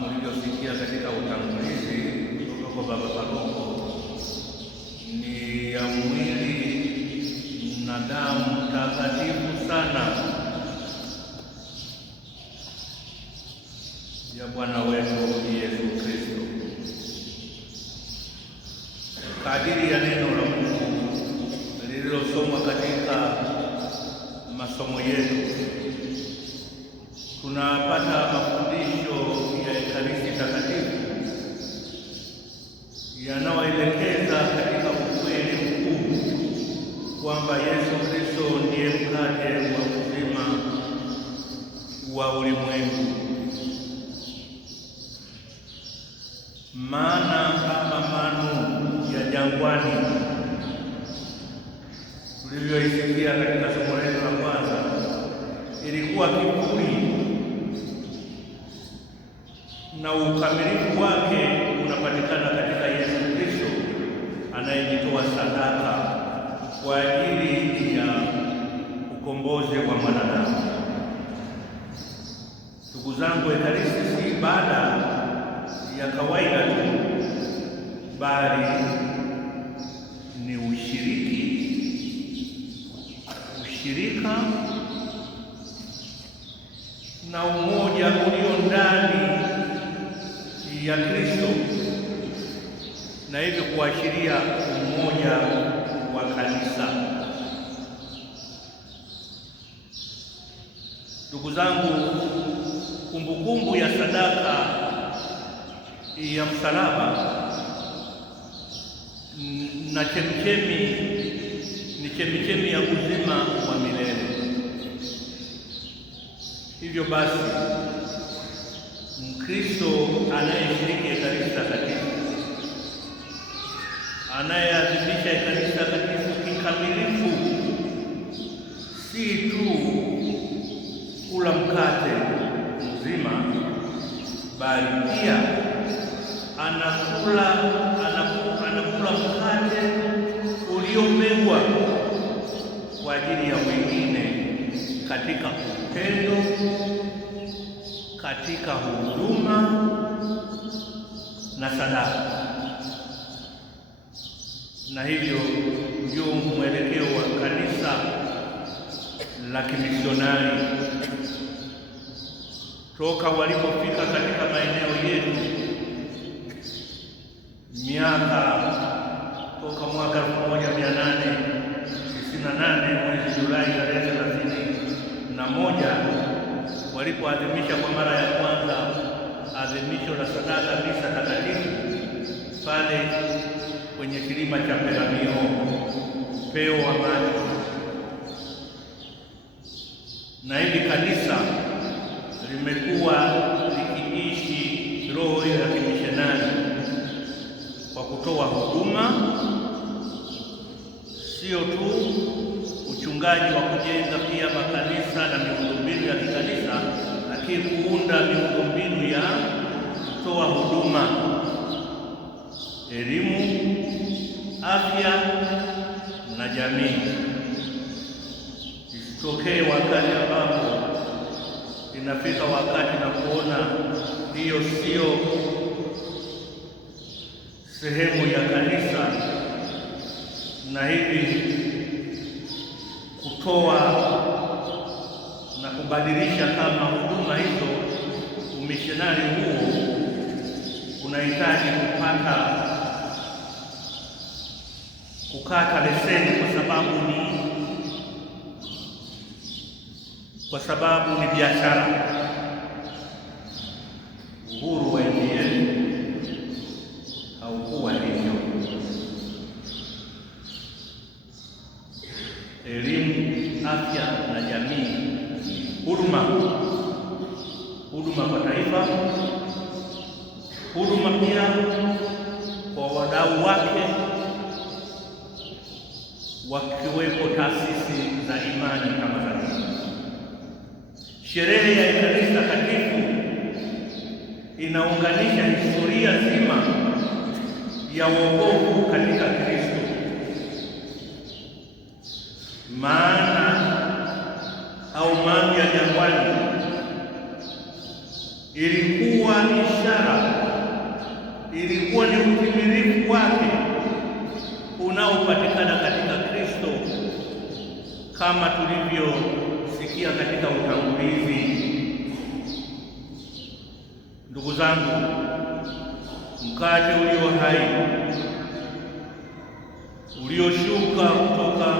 mlivyosikia katika utangulizi kutoka kwa Baba Paroko, ni ya mwili na damu takatifu sana ya Bwana wetu Yesu Kristo, kadiri ya neno la Mungu lililosomwa katika masomo yetu. Tunapata mafundisho ya Ekaristi Takatifu yanayoelekeza katika ukweli mkuu kwamba Yesu Kristo ndiye mkate wa uzima wa ulimwengu. Maana kama manu ya jangwani tulivyoisikia katika somo letu la kwanza, ilikuwa kivuli na ukamilifu wake unapatikana katika Yesu Kristo anayejitoa sadaka kwa ajili ya ukombozi wa mwanadamu. Ndugu zangu, Ekaristi si ibada ya kawaida tu, bali ni ushirika na umoja ulio ndani ya Kristo, na hivyo kuashiria umoja wa kanisa. Ndugu zangu, kumbukumbu ya sadaka ya msalaba na ni chemichemi ya uzima wa milele. Hivyo basi, Mkristo anayeshiriki Ekaristi Takatifu, anayeadhimisha Ekaristi Takatifu kikamilifu, si tu kula mkate mzima, bali pia anakula mkate uliomegwa kwa ajili ya wengine katika upendo, katika huduma na sadaka. Na hivyo ndio mwelekeo wa kanisa la kimisionari toka walipofika katika maeneo yetu toka mwaka 1898 mwezi Julai tarehe 31 walipoadhimisha kwa mara ya kwanza adhimisho la sadaka misa takatifu pale kwenye kilima cha Peramio, upeo wa macho. Na hivi kanisa limekuwa likiishi roho ya kimishonari kwa kutoa huduma, sio tu uchungaji wa kujenga pia makanisa na miundombinu ya kikanisa, lakini kuunda miundombinu ya kutoa huduma, elimu, afya na jamii. Isitokee wakati ambapo inafika wakati na kuona hiyo sio sehemu ya kanisa, na hivi kutoa na kubadilisha kama huduma hizo. Umishonari huo unahitaji kukata leseni, kwa sababu ni biashara. Uhuru wa nchi yetu haukuwa hivyo. Elimu, afya na jamii, huduma kwa taifa, huduma pia kwa wadau wake, wakiwepo taasisi za imani kama kanisa. Sherehe ya Ekaristi Takatifu inaunganisha historia nzima ya wokovu katika Kristo. Maana au manu ya jangwani ilikuwa ishara, ilikuwa ni utimilifu wake unaopatikana katika Kristo, kama tulivyosikia katika utangulizi. Ndugu zangu, mkate ulio hai ulioshuka kutoka